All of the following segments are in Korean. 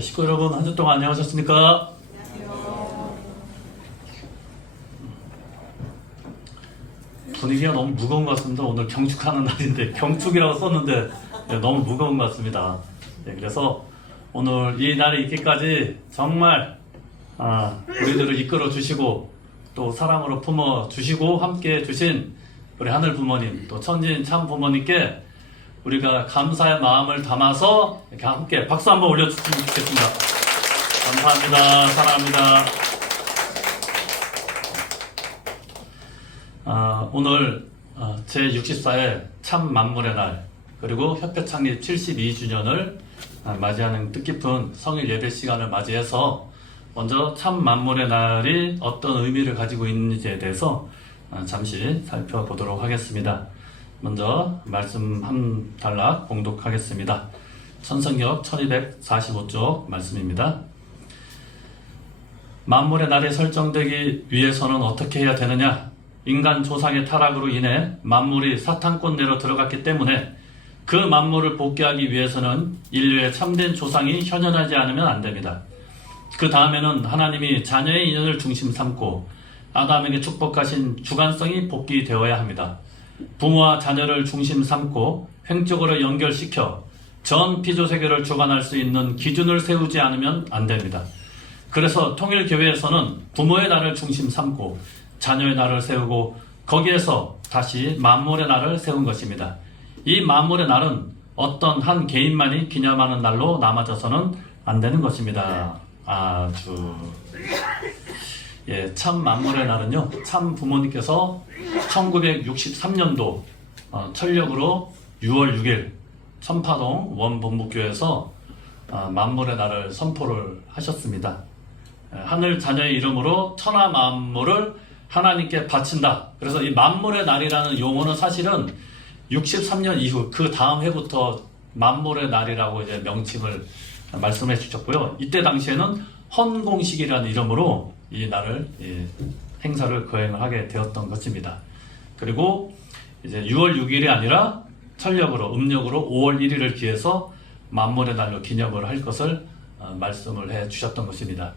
식구 여러분, 한 주 동안 안녕하셨습니까? 분위기가 너무 무거운 것 같습니다. 오늘 경축하는 날인데 경축이라고 썼는데 너무 무거운 것 같습니다. 그래서 오늘 이 날이 있기까지 정말 우리들을 이끌어 주시고 또 사랑으로 품어 주시고 함께 해주신 우리 하늘 부모님, 또 천진 참 부모님께 우리가 감사의 마음을 담아서 이렇게 함께 박수 한번 올려주시면 좋겠습니다. 감사합니다. 사랑합니다. 오늘 제64회 참 만물의 날, 그리고 협회 창립 72주년을 맞이하는 뜻깊은 성일 예배 시간을 맞이해서 먼저 참 만물의 날이 어떤 의미를 가지고 있는지에 대해서 잠시 살펴보도록 하겠습니다. 먼저 말씀 한 단락 봉독하겠습니다. 천성역 1245쪽 말씀입니다. 만물의 날이 설정되기 위해서는 어떻게 해야 되느냐? 인간 조상의 타락으로 인해 만물이 사탄권내로 들어갔기 때문에 그 만물을 복귀하기 위해서는 인류의 참된 조상이 현현하지 않으면 안 됩니다. 그 다음에는 하나님이 자녀의 인연을 중심 삼고 아담에게 축복하신 주관성이 복귀되어야 합니다. 부모와 자녀를 중심 삼고 횡적으로 연결시켜 전 피조세계를 주관할 수 있는 기준을 세우지 않으면 안 됩니다. 그래서 통일교회에서는 부모의 날을 중심 삼고 자녀의 날을 세우고 거기에서 다시 만물의 날을 세운 것입니다. 이 만물의 날은 어떤 한 개인만이 기념하는 날로 남아져서는 안 되는 것입니다. 참 만물의 날은요, 참 부모님께서 1963년도 철력으로 6월 6일 천파동 원본부교에서 만물의 날을 선포를 하셨습니다. 하늘 자녀의 이름으로 천하 만물을 하나님께 바친다. 그래서 이 만물의 날이라는 용어는 사실은 63년 이후 그 다음 해부터 만물의 날이라고 이제 명칭을 말씀해 주셨고요. 이때 당시에는 헌공식이라는 이름으로 이 날을 행사를 거행을 하게 되었던 것입니다. 그리고 이제 6월 6일이 아니라 철력으로 음력으로 5월 1일을 기해서 만물의 날로 기념을 할 것을 말씀을 해 주셨던 것입니다.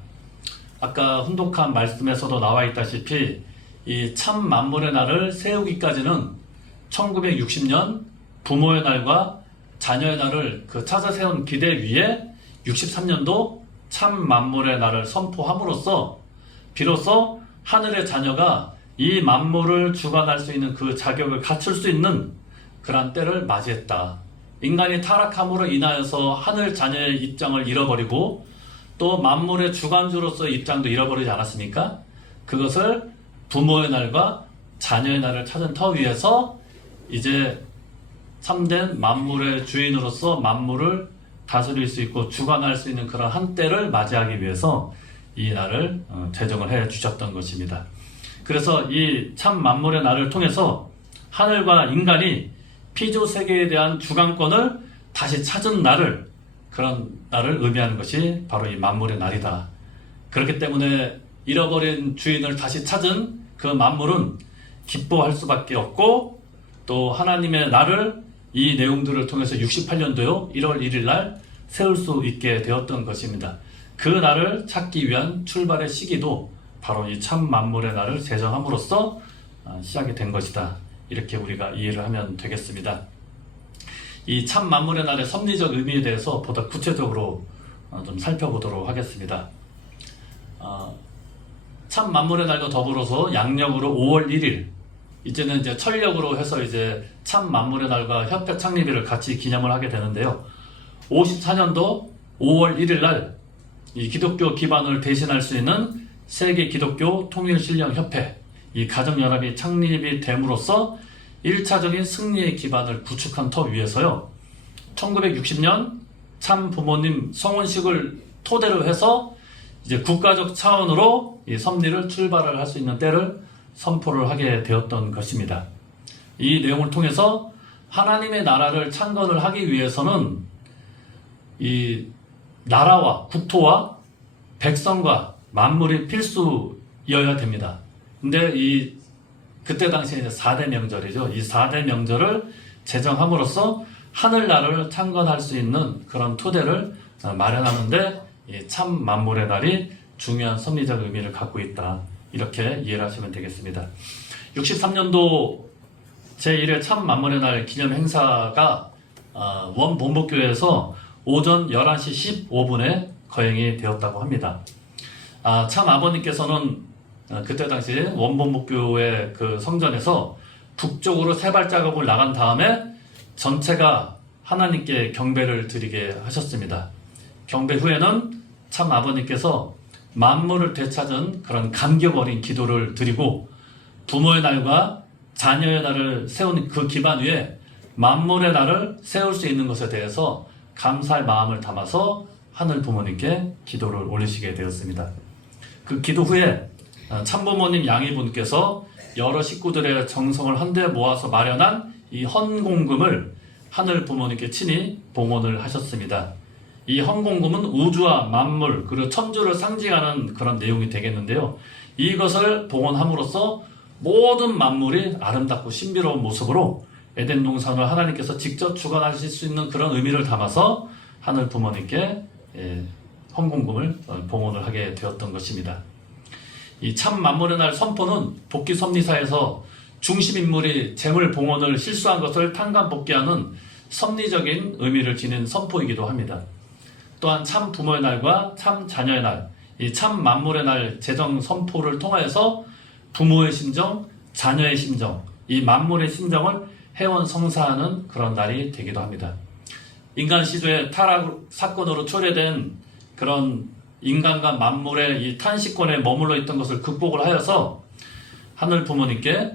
아까 훈독한 말씀에서도 나와 있다시피 이 참 만물의 날을 세우기까지는 1960년 부모의 날과 자녀의 날을 찾아 세운 기대 위에 63년도 참 만물의 날을 선포함으로써 비로소 하늘의 자녀가 이 만물을 주관할 수 있는 그 자격을 갖출 수 있는 그러한 때를 맞이했다. 인간이 타락함으로 인하여서 하늘 자녀의 입장을 잃어버리고 또 만물의 주관주로서의 입장도 잃어버리지 않았습니까? 그것을 부모의 날과 자녀의 날을 찾은 터 위에서 이제 참된 만물의 주인으로서 만물을 다스릴 수 있고 주관할 수 있는 그런 한때를 맞이하기 위해서 이 날을 제정을 해 주셨던 것입니다. 그래서 이 참 만물의 날을 통해서 하늘과 인간이 피조 세계에 대한 주관권을 다시 찾은 날을, 그런 날을 의미하는 것이 바로 이 만물의 날이다. 그렇기 때문에 잃어버린 주인을 다시 찾은 그 만물은 기뻐할 수밖에 없고, 또 하나님의 날을 이 내용들을 통해서 68년도요 1월 1일 날 세울 수 있게 되었던 것입니다. 그 날을 찾기 위한 출발의 시기도 바로 이 참 만물의 날을 제정함으로써 시작이 된 것이다. 이렇게 우리가 이해를 하면 되겠습니다. 이 참 만물의 날의 섭리적 의미에 대해서 보다 구체적으로 좀 살펴보도록 하겠습니다. 참 만물의 날과 더불어서 양력으로 5월 1일, 이제는 이제 철력으로 해서 이제 참 만물의 날과 협회 창립일을 같이 기념을 하게 되는데요. 54년도 5월 1일 날 이 기독교 기반을 대신할 수 있는 세계 기독교 통일신령 협회, 이 가정연합이 창립이 됨으로써 1차적인 승리의 기반을 구축한 터 위에서요, 1960년 참 부모님 성혼식을 토대로 해서 이제 국가적 차원으로 이 섭리를 출발을 할 수 있는 때를 선포를 하게 되었던 것입니다. 이 내용을 통해서 하나님의 나라를 창건을 하기 위해서는 이 나라와 국토와 백성과 만물이 필수여야 됩니다. 근데 그때 당시에 이제 4대 명절이죠. 이 4대 명절을 제정함으로써 하늘나라를 창건할 수 있는 그런 토대를 마련하는데 참 만물의 날이 중요한 섭리적 의미를 갖고 있다. 이렇게 이해를 하시면 되겠습니다. 63년도 제1회 참 만물의 날 기념 행사가 원본복교회에서 오전 11시 15분에 거행이 되었다고 합니다. 참 아버님께서는 그때 당시 원본복교회 그 성전에서 북쪽으로 세 발자국을 나간 다음에 전체가 하나님께 경배를 드리게 하셨습니다. 경배 후에는 참 아버님께서 만물을 되찾은 그런 감격 어린 기도를 드리고 부모의 날과 자녀의 날을 세운 그 기반 위에 만물의 날을 세울 수 있는 것에 대해서 감사의 마음을 담아서 하늘 부모님께 기도를 올리시게 되었습니다. 그 기도 후에 참부모님 양이분께서 여러 식구들의 정성을 한데 모아서 마련한 이 헌공금을 하늘 부모님께 친히 봉헌을 하셨습니다. 이 헌공금은 우주와 만물 그리고 천주를 상징하는 그런 내용이 되겠는데요. 이것을 봉헌함으로써 모든 만물이 아름답고 신비로운 모습으로 에덴 동산을 하나님께서 직접 주관하실 수 있는 그런 의미를 담아서 하늘 부모님께 헌공금을 봉헌을 하게 되었던 것입니다. 이 참 만물의 날 선포는 복귀 섭리사에서 중심 인물이 재물 봉헌을 실수한 것을 탕감복귀하는 섭리적인 의미를 지닌 선포이기도 합니다. 또한 참 부모의 날과 참 자녀의 날, 이 참 만물의 날 제정 선포를 통하여서 부모의 심정, 자녀의 심정, 이 만물의 심정을 해원 성사하는 그런 날이 되기도 합니다. 인간 시조의 타락 사건으로 초래된 그런 인간과 만물의 이 탄식권에 머물러 있던 것을 극복을 하여서 하늘 부모님께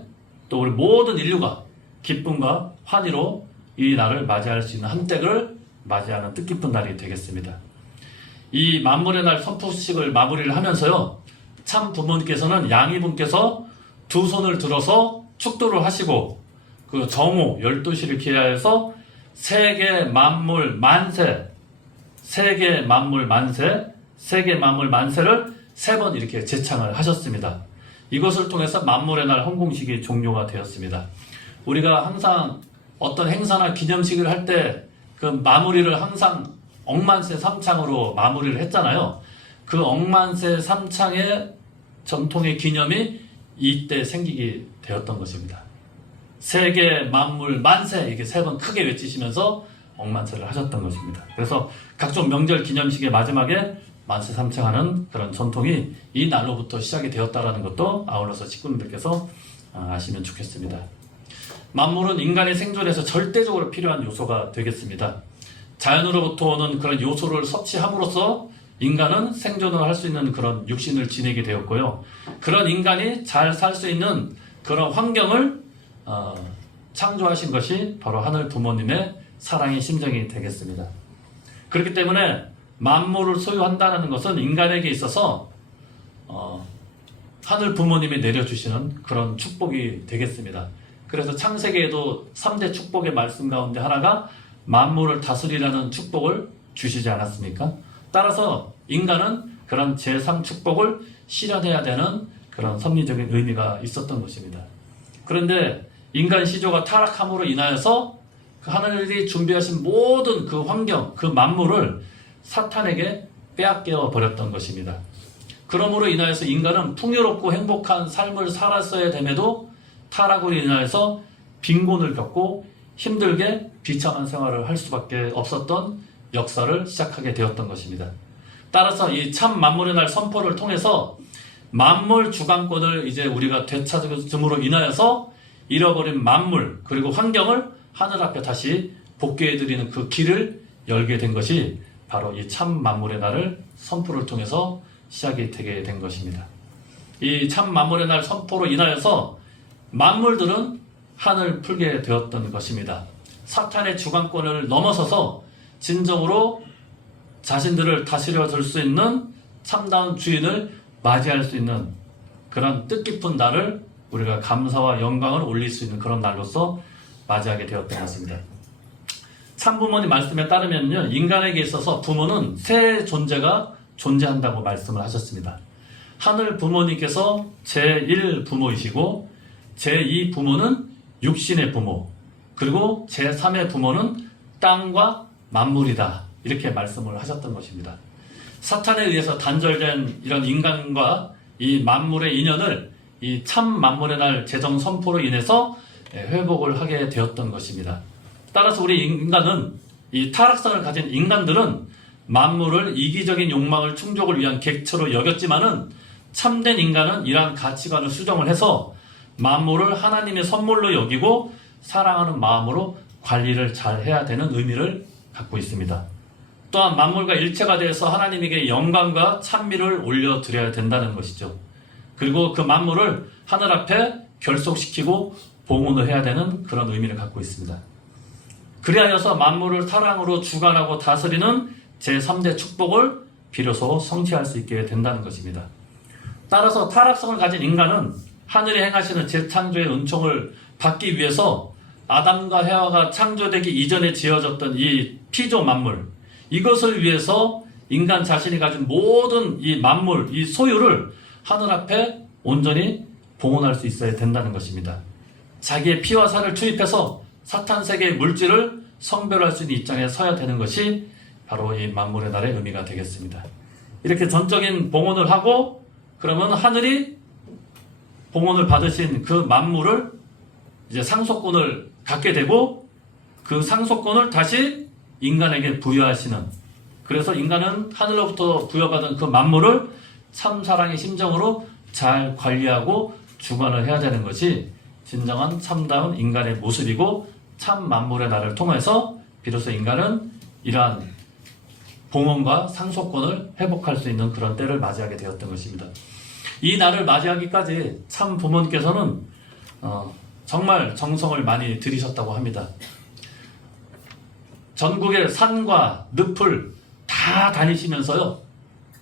또 우리 모든 인류가 기쁨과 환희로 이 날을 맞이할 수 있는 한때를 맞이하는 뜻깊은 날이 되겠습니다. 이 만물의 날 선포식을 마무리를 하면서요, 참 부모님께서는 양이분께서 두 손을 들어서 축도를 하시고 그 정오 12시를 기하여서 세계 만물 만세, 세계 만물 만세, 세계 만물 만세를 3번 이렇게 제창을 하셨습니다. 이것을 통해서 만물의 날 헌공식이 종료가 되었습니다. 우리가 항상 어떤 행사나 기념식을 할 때 그 마무리를 항상 억만세 삼창으로 마무리를 했잖아요. 그 억만세 삼창의 전통의 기념이 이때 생기게 되었던 것입니다. 세계 만물 만세 이렇게 3번 크게 외치시면서 억만세를 하셨던 것입니다. 그래서 각종 명절 기념식의 마지막에 만세 삼창하는 그런 전통이 이 날로부터 시작이 되었다는 것도 아울러서 식구님들께서 아시면 좋겠습니다. 만물은 인간의 생존에서 절대적으로 필요한 요소가 되겠습니다. 자연으로부터 오는 그런 요소를 섭취함으로써 인간은 생존을 할 수 있는 그런 육신을 지니게 되었고요. 그런 인간이 잘 살 수 있는 그런 환경을 창조하신 것이 바로 하늘 부모님의 사랑의 심정이 되겠습니다. 그렇기 때문에 만물을 소유한다는 것은 인간에게 있어서 하늘 부모님이 내려주시는 그런 축복이 되겠습니다. 그래서 창세기에도 3대 축복의 말씀 가운데 하나가 만물을 다스리라는 축복을 주시지 않았습니까? 따라서 인간은 그런 제3축복을 실현해야 되는 그런 섭리적인 의미가 있었던 것입니다. 그런데 인간 시조가 타락함으로 인하여서 그 하늘이 준비하신 모든 그 환경, 그 만물을 사탄에게 빼앗겨 버렸던 것입니다. 그러므로 인하여서 인간은 풍요롭고 행복한 삶을 살았어야 됨에도 타락으로 인하여서 빈곤을 겪고 힘들게 비참한 생활을 할 수밖에 없었던 역사를 시작하게 되었던 것입니다. 따라서 이 참 만물의 날 선포를 통해서 만물 주관권을 이제 우리가 되찾음으로 인하여서 잃어버린 만물 그리고 환경을 하늘 앞에 다시 복귀해드리는 그 길을 열게 된 것이 바로 이 참 만물의 날을 선포를 통해서 시작이 되게 된 것입니다. 이 참 만물의 날 선포로 인하여서 만물들은 한을 풀게 되었던 것입니다. 사탄의 주관권을 넘어서서 진정으로 자신들을 다스려 줄 수 있는 참다운 주인을 맞이할 수 있는 그런 뜻깊은 날을 우리가 감사와 영광을 올릴 수 있는 그런 날로서 맞이하게 되었던 것입니다. 참부모님 말씀에 따르면요, 인간에게 있어서 부모는 세 존재가 존재한다고 말씀을 하셨습니다. 하늘 부모님께서 제1 부모이시고 제2 부모는 육신의 부모, 그리고 제3의 부모는 땅과 만물이다. 이렇게 말씀을 하셨던 것입니다. 사탄에 의해서 단절된 이런 인간과 이 만물의 인연을 이 참 만물의 날 제정 선포로 인해서 회복을 하게 되었던 것입니다. 따라서 우리 인간은, 이 타락성을 가진 인간들은 만물을 이기적인 욕망을 충족을 위한 객체로 여겼지만은 참된 인간은 이러한 가치관을 수정을 해서 만물을 하나님의 선물로 여기고 사랑하는 마음으로 관리를 잘 해야 되는 의미를 갖고 있습니다. 또한 만물과 일체가 되어서 하나님에게 영광과 찬미를 올려드려야 된다는 것이죠. 그리고 그 만물을 하늘 앞에 결속시키고 봉헌을 해야 되는 그런 의미를 갖고 있습니다. 그리하여서 만물을 사랑으로 주관하고 다스리는 제3대 축복을 비로소 성취할 수 있게 된다는 것입니다. 따라서 타락성을 가진 인간은 하늘이 행하시는 재창조의 은총을 받기 위해서 아담과 해와가 창조되기 이전에 지어졌던 이 피조 만물, 이것을 위해서 인간 자신이 가진 모든 이 만물, 이 소유를 하늘 앞에 온전히 봉헌할 수 있어야 된다는 것입니다. 자기의 피와 살을 투입해서 사탄 세계의 물질을 성별할 수 있는 입장에 서야 되는 것이 바로 이 만물의 날의 의미가 되겠습니다. 이렇게 전적인 봉헌을 하고 그러면 하늘이 봉헌을 받으신 그 만물을 이제 상속권을 갖게 되고 그 상속권을 다시 인간에게 부여하시는, 그래서 인간은 하늘로부터 부여받은 그 만물을 참 사랑의 심정으로 잘 관리하고 주관을 해야 되는 것이 진정한 참다운 인간의 모습이고 참 만물의 날을 통해서 비로소 인간은 이러한 봉헌과 상속권을 회복할 수 있는 그런 때를 맞이하게 되었던 것입니다. 이 날을 맞이하기까지 참 부모님께서는 정말 정성을 많이 들이셨다고 합니다. 전국의 산과 늪을 다 다니시면서요,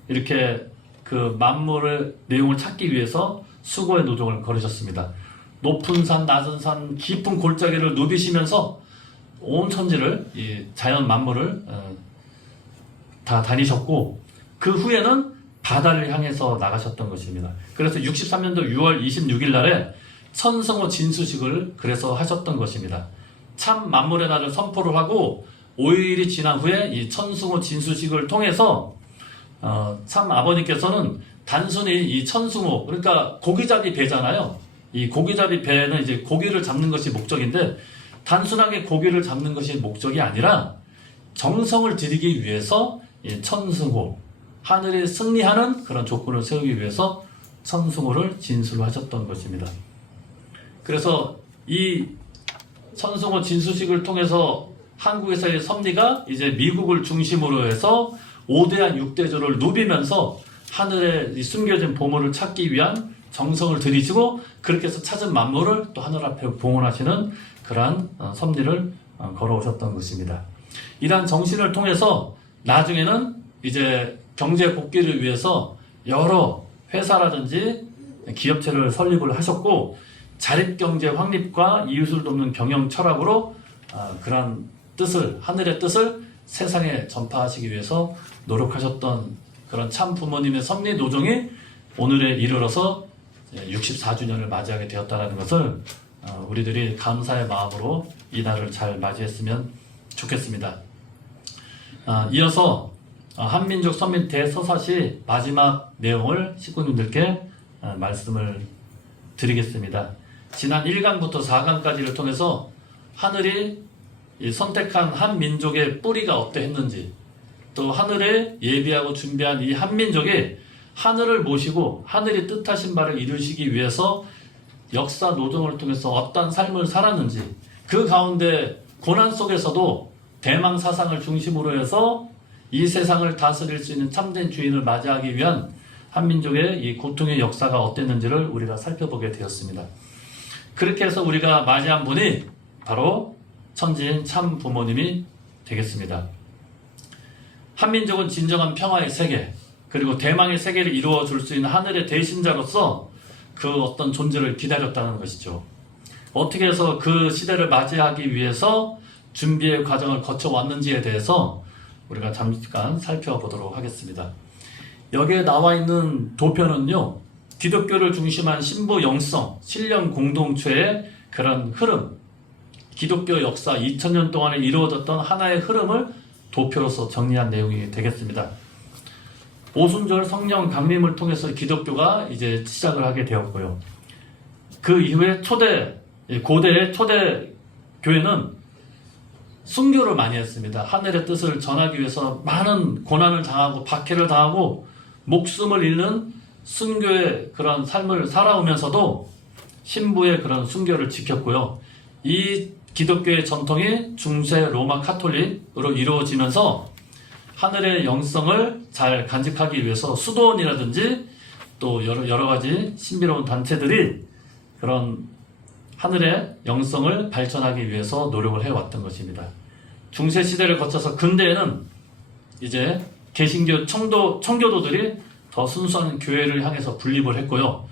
이렇게 그 만물의 내용을 찾기 위해서 수고의 노동을 걸으셨습니다. 높은 산, 낮은 산, 깊은 골짜기를 누비시면서 온 천지를, 이 자연 만물을 다 다니셨고, 그 후에는 바다를 향해서 나가셨던 것입니다. 그래서 63년도 6월 26일 날에 천승호 진수식을 그래서 하셨던 것입니다. 참 만물의 날을 선포를 하고 5일이 지난 후에 이 천승호 진수식을 통해서 참 아버님께서는 단순히 이 천승호, 그러니까 고기잡이 배잖아요. 이 고기잡이 배는 이제 고기를 잡는 것이 목적인데 단순하게 고기를 잡는 것이 목적이 아니라 정성을 들이기 위해서 이 천승호, 하늘이 승리하는 그런 조건을 세우기 위해서 천승호를 진술하셨던 것입니다. 그래서 이 천승호 진수식을 통해서 한국에서의 섭리가 이제 미국을 중심으로 해서 5대한 6대조를 누비면서 하늘에 숨겨진 보물을 찾기 위한 정성을 들이시고 그렇게 해서 찾은 만물을 또 하늘 앞에 봉헌하시는 그러한 섭리를 걸어오셨던 것입니다. 이러한 정신을 통해서 나중에는 이제 경제 복귀를 위해서 여러 회사라든지 기업체를 설립을 하셨고 자립경제 확립과 이웃을 돕는 경영 철학으로 그러한 뜻을, 하늘의 뜻을 세상에 전파하시기 위해서 노력하셨던 그런 참 부모님의 섭리 노정이 오늘에 이르러서 64주년을 맞이하게 되었다는 것을 우리들이 감사의 마음으로 이 날을 잘 맞이했으면 좋겠습니다. 이어서 한민족 선민 대서사시 마지막 내용을 식구님들께 말씀을 드리겠습니다. 지난 1강부터 4강까지를 통해서 하늘이 선택한 한 민족의 뿌리가 어떠했는지, 또 하늘에 예비하고 준비한 이 한민족이 하늘을 모시고 하늘이 뜻하신 바를 이루시기 위해서 역사 노동을 통해서 어떤 삶을 살았는지, 그 가운데 고난 속에서도 대망 사상을 중심으로 해서 이 세상을 다스릴 수 있는 참된 주인을 맞이하기 위한 한민족의 이 고통의 역사가 어땠는지를 우리가 살펴보게 되었습니다. 그렇게 해서 우리가 맞이한 분이 바로 천지인 참 부모님이 되겠습니다. 한민족은 진정한 평화의 세계, 그리고 대망의 세계를 이루어 줄 수 있는 하늘의 대신자로서 그 어떤 존재를 기다렸다는 것이죠. 어떻게 해서 그 시대를 맞이하기 위해서 준비의 과정을 거쳐왔는지에 대해서 우리가 잠깐 살펴보도록 하겠습니다. 여기에 나와 있는 도표는요, 기독교를 중심한 신부 영성, 신령 공동체의 그런 흐름, 기독교 역사 2000년 동안에 이루어졌던 하나의 흐름을 도표로서 정리한 내용이 되겠습니다. 오순절 성령 강림을 통해서 기독교가 이제 시작을 하게 되었고요. 그 이후에 고대의 초대 교회는 순교를 많이 했습니다. 하늘의 뜻을 전하기 위해서 많은 고난을 당하고 박해를 당하고 목숨을 잃는 순교의 그런 삶을 살아오면서도 신부의 그런 순교를 지켰고요. 이 기독교의 전통이 중세 로마 카톨릭으로 이루어지면서 하늘의 영성을 잘 간직하기 위해서 수도원이라든지 또 여러 가지 신비로운 단체들이 그런 하늘의 영성을 발전하기 위해서 노력을 해왔던 것입니다. 중세 시대를 거쳐서 근대에는 이제 개신교 청교도들이 더 순수한 교회를 향해서 분립을 했고요.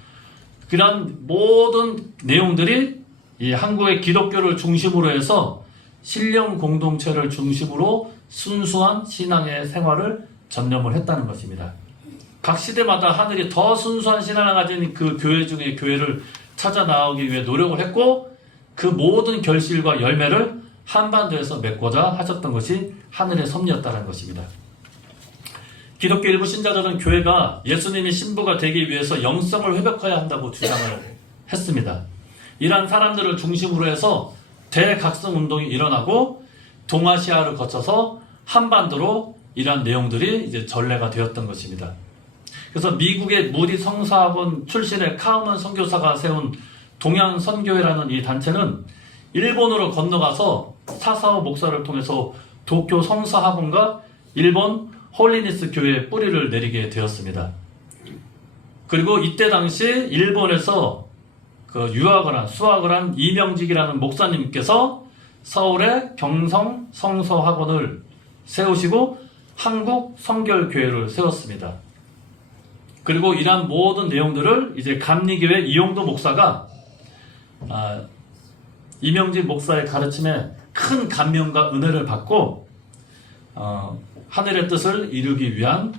그런 모든 내용들이 이 한국의 기독교를 중심으로 해서 신령 공동체를 중심으로 순수한 신앙의 생활을 전념을 했다는 것입니다. 각 시대마다 하늘이 더 순수한 신앙을 가진 그 교회 중에 교회를 찾아 나오기 위해 노력을 했고 그 모든 결실과 열매를 한반도에서 맺고자 하셨던 것이 하늘의 섭리였다는 것입니다. 기독교 일부 신자들은 교회가 예수님이 신부가 되기 위해서 영성을 회복해야 한다고 주장을 했습니다. 이러한 사람들을 중심으로 해서 대각성 운동이 일어나고 동아시아를 거쳐서 한반도로 이러한 내용들이 이제 전래가 되었던 것입니다. 그래서 미국의 무디 성사학원 출신의 카우먼 선교사가 세운 동양선교회라는 이 단체는 일본으로 건너가서 사사오 목사를 통해서 도쿄 성사학원과 일본 홀리니스 교회에 뿌리를 내리게 되었습니다. 그리고 이때 당시 일본에서 수학을 한 이명직이라는 목사님께서 서울에 경성 성서학원을 세우시고 한국 성결교회를 세웠습니다. 그리고 이러한 모든 내용들을 이제 감리교회 이용도 목사가 이명직 목사의 가르침에 큰 감명과 은혜를 받고 하늘의 뜻을 이루기 위한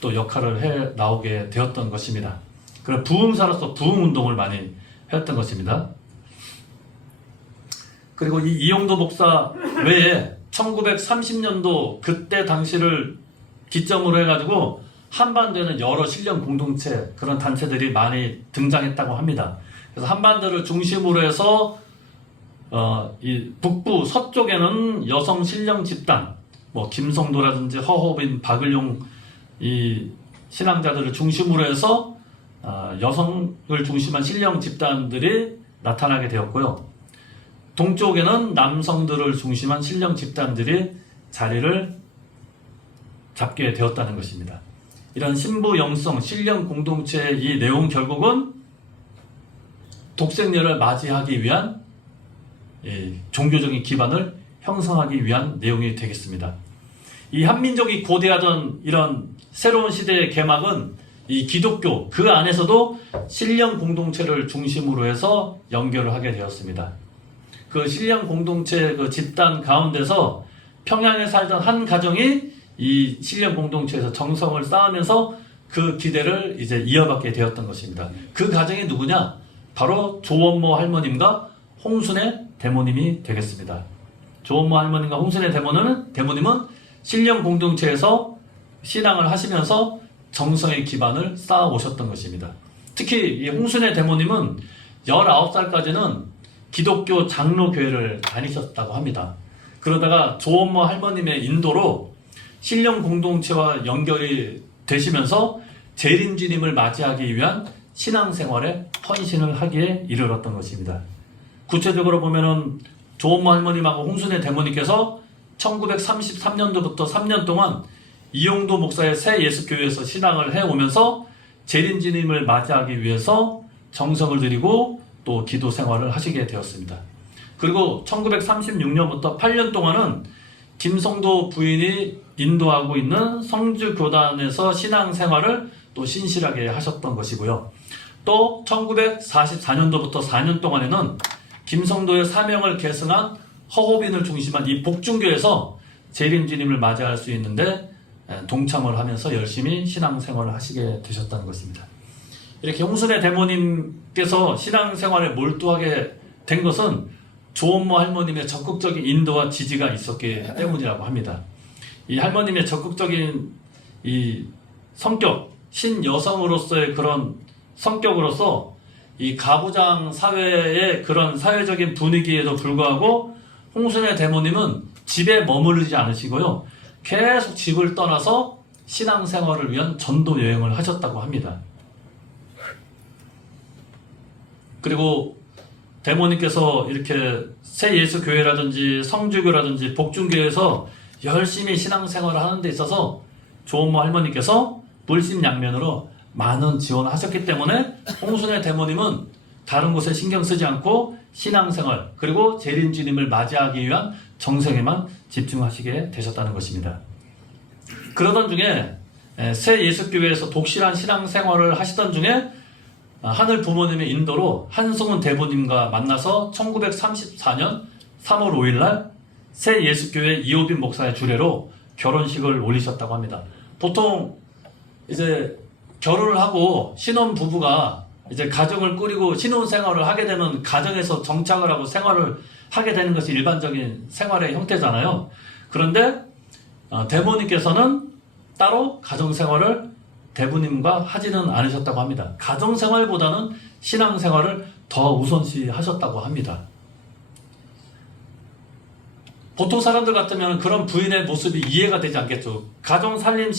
또 역할을 해 나오게 되었던 것입니다. 그래서 부흥사로서 부흥운동을 많이 했던 것입니다. 그리고 이 이용도 목사 외에 1930년도 그때 당시를 기점으로 해가지고 한반도에는 여러 신령 공동체 그런 단체들이 많이 등장했다고 합니다. 그래서 한반도를 중심으로 해서 이 북부 서쪽에는 여성 신령 집단, 김성도라든지 허호빈, 박을용 이 신앙자들을 중심으로 해서 여성을 중심한 신령 집단들이 나타나게 되었고요. 동쪽에는 남성들을 중심한 신령 집단들이 자리를 잡게 되었다는 것입니다. 이런 신부 영성, 신령 공동체의 이 내용 결국은 독생녀를 맞이하기 위한 종교적인 기반을 형성하기 위한 내용이 되겠습니다. 이 한민족이 고대하던 이런 새로운 시대의 개막은 이 기독교 그 안에서도 신령 공동체를 중심으로 해서 연결을 하게 되었습니다. 그 신령 공동체 그 집단 가운데서 평양에 살던 한 가정이 이 신령 공동체에서 정성을 쌓으면서 그 기대를 이제 이어받게 되었던 것입니다. 그 가정이 누구냐? 바로 조원모 할머님과 홍순의 대모님이 되겠습니다. 조원모 할머님과 홍순의 대모님은 신령 공동체에서 신앙을 하시면서 정성의 기반을 쌓아 오셨던 것입니다. 특히 이 홍순의 대모님은 19살까지는 기독교 장로교회를 다니셨다고 합니다. 그러다가 조원모 할머님의 인도로 신령 공동체와 연결이 되시면서 재림주님을 맞이하기 위한 신앙생활에 헌신을 하기에 이르렀던 것입니다. 구체적으로 보면은 조원모 할머님하고 홍순의 대모님께서 1933년도부터 3년 동안 이용도 목사의 새 예수교회에서 신앙을 해오면서 재림주님을 맞이하기 위해서 정성을 들이고 또 기도 생활을 하시게 되었습니다. 그리고 1936년부터 8년 동안은 김성도 부인이 인도하고 있는 성주교단에서 신앙생활을 또 신실하게 하셨던 것이고요. 또 1944년도부터 4년 동안에는 김성도의 사명을 계승한 허호빈을 중심한 이 복중교에서 재림주님을 맞이할 수 있는데 동참을 하면서 열심히 신앙생활을 하시게 되셨다는 것입니다. 이렇게 홍순의 대모님께서 신앙생활에 몰두하게 된 것은 조원모 할머님의 적극적인 인도와 지지가 있었기 때문이라고 합니다. 이 할머님의 적극적인 이 성격, 신여성으로서의 그런 성격으로서 이 가부장 사회의 그런 사회적인 분위기에도 불구하고 홍순의 대모님은 집에 머무르지 않으시고요. 계속 집을 떠나서 신앙생활을 위한 전도 여행을 하셨다고 합니다. 그리고 대모님께서 이렇게 새예수교회라든지 성주교라든지 복중교회에서 열심히 신앙생활을 하는 데 있어서 조은모 할머니께서 물심양면으로 많은 지원을 하셨기 때문에 홍순의 대모님은 다른 곳에 신경 쓰지 않고 신앙생활 그리고 재림주님을 맞이하기 위한 정성에만 집중하시게 되셨다는 것입니다. 그러던 중에 새예수교회에서 독실한 신앙생활을 하시던 중에 하늘 부모님의 인도로 한승훈 대부님과 만나서 1934년 3월 5일 날 새예수교회 이호빈 목사의 주례로 결혼식을 올리셨다고 합니다. 보통 이제 결혼을 하고 신혼 부부가 이제 가정을 꾸리고 신혼 생활을 하게 되면 가정에서 정착을 하고 생활을 하게 되는 것이 일반적인 생활의 형태잖아요. 그런데 대부님께서는 따로 가정 생활을 대부님과 하지는 않으셨다고 합니다. 가정 생활보다는 신앙 생활을 더 우선시 하셨다고 합니다. 보통 사람들 같으면 그런 부인의 모습이 이해가 되지 않겠죠. 가정 살림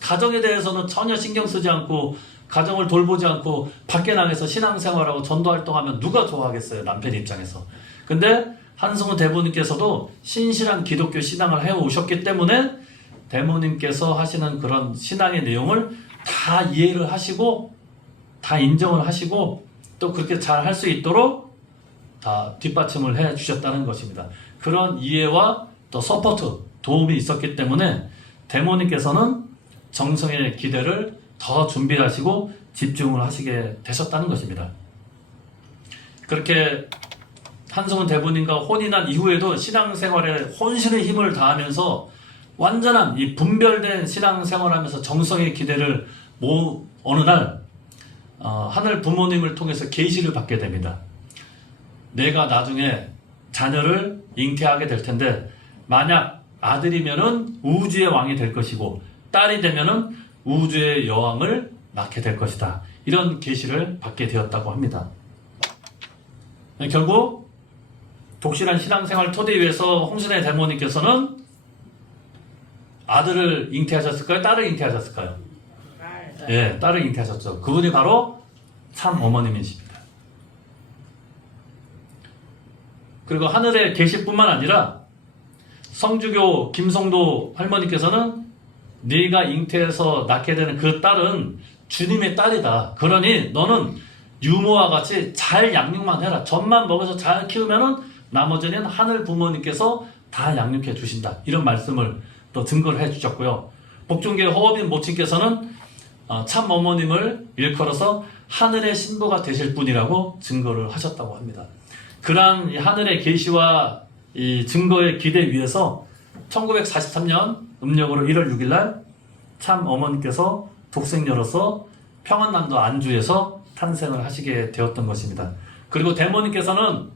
가정에 대해서는 전혀 신경 쓰지 않고 가정을 돌보지 않고 밖에 나가서 신앙생활하고 전도활동하면 누가 좋아하겠어요, 남편 입장에서. 근데 한승훈 대부님께서도 신실한 기독교 신앙을 해오셨기 때문에 대모님께서 하시는 그런 신앙의 내용을 다 이해를 하시고 다 인정을 하시고 또 그렇게 잘 할 수 있도록 다 뒷받침을 해 주셨다는 것입니다. 그런 이해와 또 서포트, 도움이 있었기 때문에 대모님께서는 정성의 기대를 더 준비하시고 집중을 하시게 되셨다는 것입니다. 그렇게 한승훈 대부님과 혼이 난 이후에도 신앙생활에 혼신의 힘을 다하면서 완전한 이 분별된 신앙생활하면서 정성의 기대를 어느 날 하늘 부모님을 통해서 계시를 받게 됩니다. 내가 나중에 자녀를 잉태하게 될 텐데 만약 아들이면은 우주의 왕이 될 것이고 딸이 되면은 우주의 여왕을 낳게 될 것이다. 이런 계시를 받게 되었다고 합니다. 결국 독실한 신앙생활 토대 위에서 홍순의 대모님께서는 아들을 잉태하셨을까요? 딸을 잉태하셨을까요? 예, 딸을 잉태하셨죠. 그분이 바로 참 어머님이십니다. 그리고 하늘의 계시뿐만 아니라 성주교 김성도 할머니께서는 네가 잉태해서 낳게 되는 그 딸은 주님의 딸이다. 그러니 너는 유모와 같이 잘 양육만 해라. 젖만 먹어서 잘 키우면은 나머지는 하늘 부모님께서 다 양육해 주신다. 이런 말씀을 또 증거를 해 주셨고요. 복중교회 허업인 모친께서는 참 어머님을 일컬어서 하늘의 신부가 되실 분이라고 증거를 하셨다고 합니다. 그러한 이 하늘의 계시와 이 증거의 기대 위에서 1943년 음력으로 1월 6일 날 참 어머니께서 독생녀로서 평안남도 안주에서 탄생을 하시게 되었던 것입니다. 그리고 대모님께서는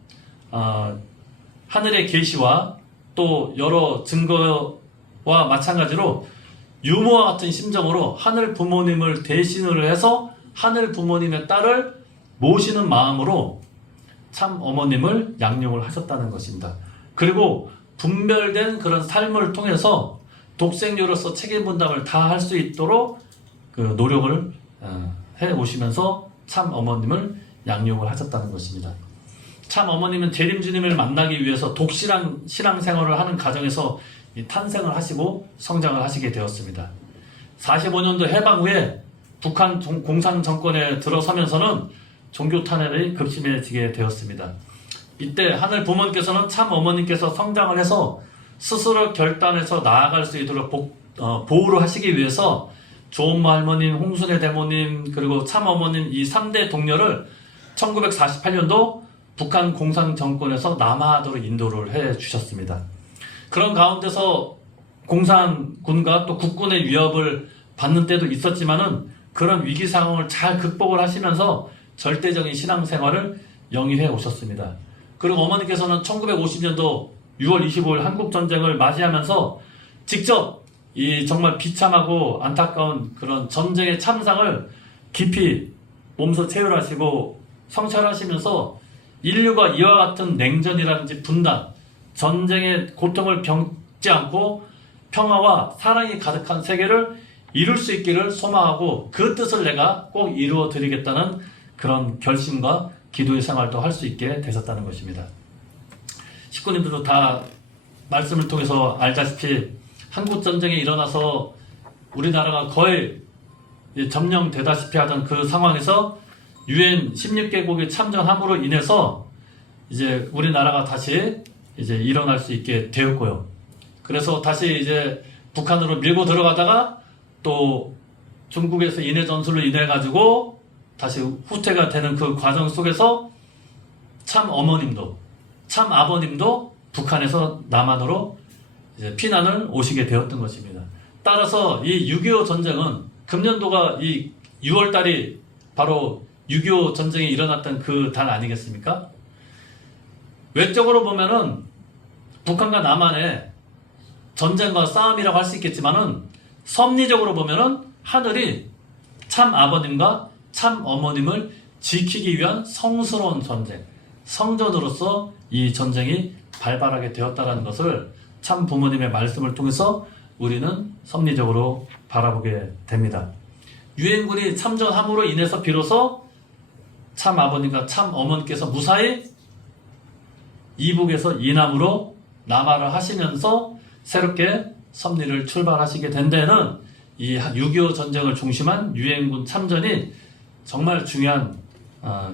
하늘의 계시와 또 여러 증거와 마찬가지로 유모와 같은 심정으로 하늘 부모님을 대신을 해서 하늘 부모님의 딸을 모시는 마음으로 참 어머님을 양육을 하셨다는 것입니다. 그리고 분별된 그런 삶을 통해서 독생녀로서 책임 분담을 다 할 수 있도록 그 노력을 해 오시면서 참 어머님을 양육을 하셨다는 것입니다. 참 어머님은 재림주님을 만나기 위해서 독실한 신앙생활을 하는 가정에서 탄생을 하시고 성장을 하시게 되었습니다. 45년도 해방 후에 북한 공산 정권에 들어서면서는 종교 탄압이 급심해지게 되었습니다. 이때 하늘 부모님께서는 참 어머님께서 성장을 해서 스스로 결단해서 나아갈 수 있도록 보호를 하시기 위해서 조은모 할머님, 홍순의 대모님, 그리고 참 어머님 이 3대 동료를 1948년도 북한 공산 정권에서 남하하도록 인도를 해 주셨습니다. 그런 가운데서 공산군과 또 국군의 위협을 받는 때도 있었지만은 그런 위기 상황을 잘 극복을 하시면서 절대적인 신앙생활을 영위해 오셨습니다. 그리고 어머니께서는 1950년도 6월 25일 한국전쟁을 맞이하면서 직접 이 정말 비참하고 안타까운 그런 전쟁의 참상을 깊이 몸소 체휼하시고 성찰하시면서 인류가 이와 같은 냉전이라든지 분단, 전쟁의 고통을 겪지 않고 평화와 사랑이 가득한 세계를 이룰 수 있기를 소망하고 그 뜻을 내가 꼭 이루어 드리겠다는 그런 결심과 기도의 생활도 할 수 있게 되셨다는 것입니다. 식구님들도 다 말씀을 통해서 알다시피 한국전쟁이 일어나서 우리나라가 거의 점령되다시피 하던 그 상황에서 UN 16개국이 참전함으로 인해서 이제 우리나라가 다시 이제 일어날 수 있게 되었고요. 그래서 다시 이제 북한으로 밀고 들어가다가 또 중국에서 인해 전술로 인해 가지고 다시 후퇴가 되는 그 과정 속에서 참 어머님도 참 아버님도 북한에서 남한으로 이제 피난을 오시게 되었던 것입니다. 따라서 이 6.25 전쟁은 금년도가 이 6월 달이 바로 6.25 전쟁이 일어났던 그 달 아니겠습니까? 외적으로 보면은 북한과 남한의 전쟁과 싸움이라고 할 수 있겠지만은 섭리적으로 보면은 하늘이 참 아버님과 참 어머님을 지키기 위한 성스러운 전쟁, 성전으로서 이 전쟁이 발발하게 되었다는 것을 참 부모님의 말씀을 통해서 우리는 섭리적으로 바라보게 됩니다. 유엔군이 참전함으로 인해서 비로소 참 아버님과 참 어머니께서 무사히 이북에서 이남으로 남하를 하시면서 새롭게 섭리를 출발하시게 된 데는 이 6.25 전쟁을 중심한 유엔군 참전이 정말 중요한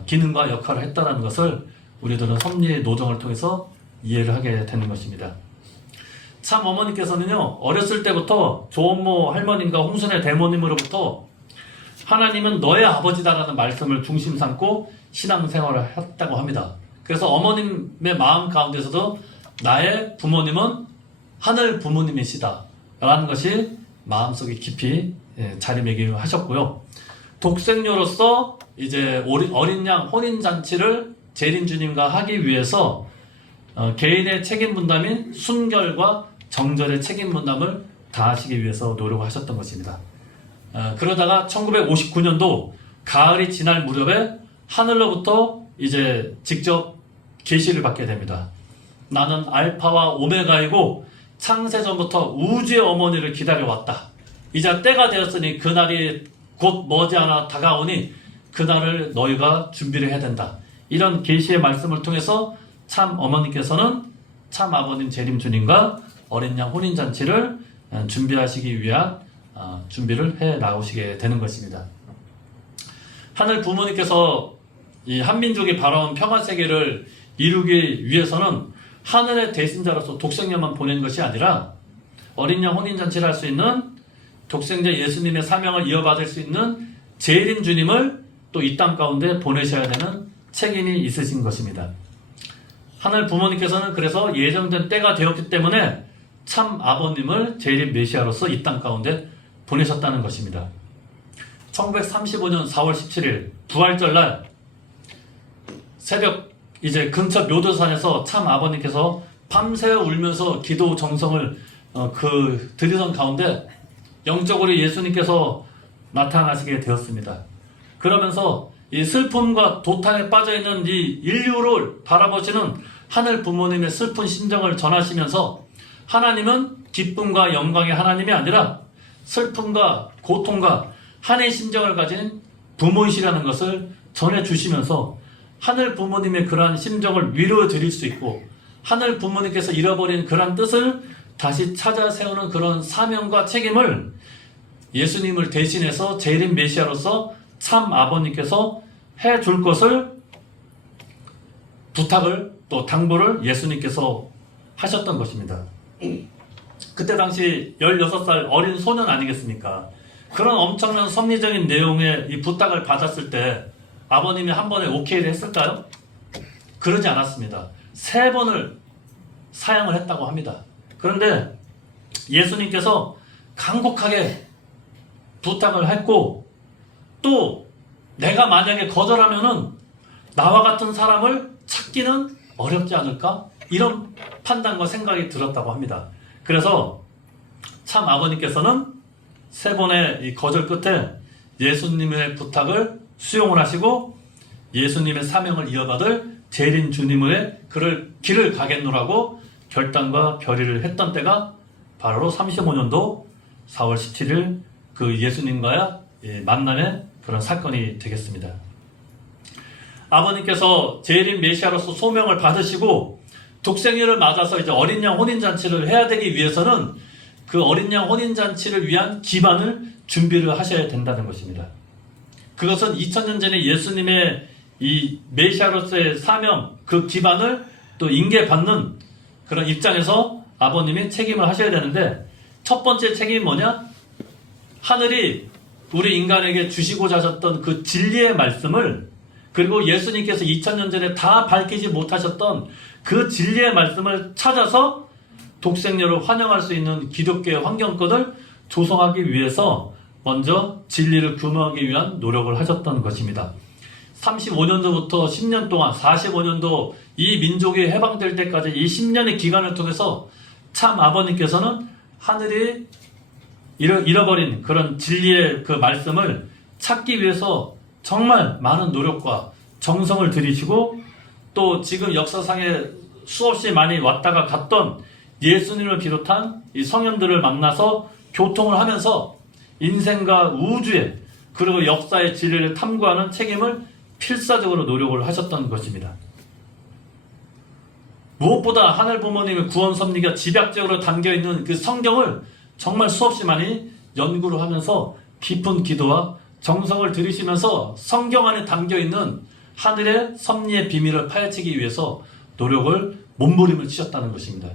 기능과 역할을 했다는 것을 우리들은 섭리의 노정을 통해서 이해를 하게 되는 것입니다. 참 어머니께서는요, 어렸을 때부터 조원모 할머님과 홍순애 대모님으로부터 하나님은 너의 아버지다라는 말씀을 중심 삼고 신앙생활을 했다고 합니다. 그래서 어머님의 마음 가운데서도 나의 부모님은 하늘 부모님이시다 라는 것이 마음속에 깊이 자리매김을 하셨고요. 독생녀로서 이제 어린 양 혼인잔치를 재림주님과 하기 위해서 개인의 책임 분담인 순결과 정절의 책임 분담을 다하시기 위해서 노력하셨던 것입니다. 그러다가 1959년도 가을이 지날 무렵에 하늘로부터 이제 직접 계시를 받게 됩니다. 나는 알파와 오메가이고 창세전부터 우주의 어머니를 기다려왔다. 이제 때가 되었으니 그날이 곧 머지않아 다가오니 그날을 너희가 준비를 해야 된다. 이런 계시의 말씀을 통해서 참 어머니께서는 참 아버님 재림주님과 어린 양 혼인잔치를 준비하시기 위한 준비를 해 나오시게 되는 것입니다. 하늘 부모님께서 이 한민족이 바라온 평화세계를 이루기 위해서는 하늘의 대신자로서 독생녀만 보낸 것이 아니라 어린 양 혼인잔치를 할 수 있는 독생자 예수님의 사명을 이어받을 수 있는 재림주님을 또 이 땅 가운데 보내셔야 되는 책임이 있으신 것입니다. 하늘 부모님께서는 그래서 예정된 때가 되었기 때문에 참 아버님을 재림 메시아로서 이 땅 가운데 보내셨다는 것입니다. 1935년 4월 17일 부활절날 새벽 이제 근처 묘도산에서 참 아버님께서 밤새 울면서 기도 정성을 드리던 가운데 영적으로 예수님께서 나타나시게 되었습니다. 그러면서 이 슬픔과 도탄에 빠져있는 이 인류를 바라보시는 하늘 부모님의 슬픈 심정을 전하시면서 하나님은 기쁨과 영광의 하나님이 아니라 슬픔과 고통과 한의 심정을 가진 부모이시라는 것을 전해주시면서 하늘 부모님의 그러한 심정을 위로해 드릴 수 있고 하늘 부모님께서 잃어버린 그러한 뜻을 다시 찾아 세우는 그런 사명과 책임을 예수님을 대신해서 재림 메시아로서 참 아버님께서 해줄 것을 부탁을 또 당부를 예수님께서 하셨던 것입니다. 그때 당시 16살 어린 소년 아니겠습니까? 그런 엄청난 섭리적인 내용의 이 부탁을 받았을 때 아버님이 한 번에 오케이를 했을까요? 그러지 않았습니다. 3번을 사양을 했다고 합니다. 그런데 예수님께서 간곡하게 부탁을 했고 또 내가 만약에 거절하면은 나와 같은 사람을 찾기는 어렵지 않을까? 이런 판단과 생각이 들었다고 합니다. 그래서 참 아버님께서는 세 번의 이 거절 끝에 예수님의 부탁을 수용을 하시고 예수님의 사명을 이어받을 재림 주님의 길을 가겠노라고 결단과 결의를 했던 때가 바로 35년도 4월 17일 그 예수님과의 만남의 그런 사건이 되겠습니다. 아버님께서 재림 메시아로서 소명을 받으시고 독생일을 맞아서 이제 어린 양 혼인잔치를 해야 되기 위해서는 그 어린 양 혼인잔치를 위한 기반을 준비를 하셔야 된다는 것입니다. 그것은 2000년 전에 예수님의 이 메시아로서의 사명, 그 기반을 또 인계받는 그런 입장에서 아버님이 책임을 하셔야 되는데, 첫 번째 책임이 뭐냐? 하늘이 우리 인간에게 주시고자 하셨던 그 진리의 말씀을, 그리고 예수님께서 2000년 전에 다 밝히지 못하셨던 그 진리의 말씀을 찾아서 독생녀를 환영할 수 있는 기독교의 환경권을 조성하기 위해서 먼저 진리를 규명하기 위한 노력을 하셨던 것입니다. 35년도부터 10년 동안 45년도 이 민족이 해방될 때까지 이 10년의 기간을 통해서 참 아버님께서는 하늘이 잃어버린 그런 진리의 그 말씀을 찾기 위해서 정말 많은 노력과 정성을 들이시고, 또 지금 역사상에 수없이 많이 왔다가 갔던 예수님을 비롯한 이 성현들을 만나서 교통을 하면서 인생과 우주의 그리고 역사의 진리를 탐구하는 책임을 필사적으로 노력을 하셨던 것입니다. 무엇보다 하늘 부모님의 구원 섭리가 집약적으로 담겨있는 그 성경을 정말 수없이 많이 연구를 하면서 깊은 기도와 정성을 들이시면서 성경 안에 담겨있는 하늘의 섭리의 비밀을 파헤치기 위해서 노력을 몸부림을 치셨다는 것입니다.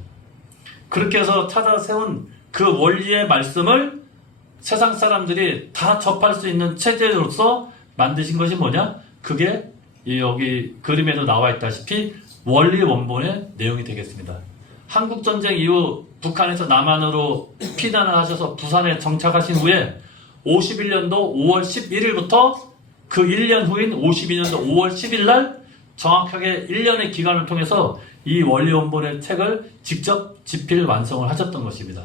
그렇게 해서 찾아 세운 그 원리의 말씀을 세상 사람들이 다 접할 수 있는 체제로서 만드신 것이 뭐냐? 그게 여기 그림에도 나와 있다시피 원리 원본의 내용이 되겠습니다. 한국전쟁 이후 북한에서 남한으로 피난을 하셔서 부산에 정착하신 후에 51년도 5월 11일부터 그 1년 후인 52년도 5월 10일 날 정확하게 1년의 기간을 통해서 이 원리 원본의 책을 직접 집필 완성을 하셨던 것입니다.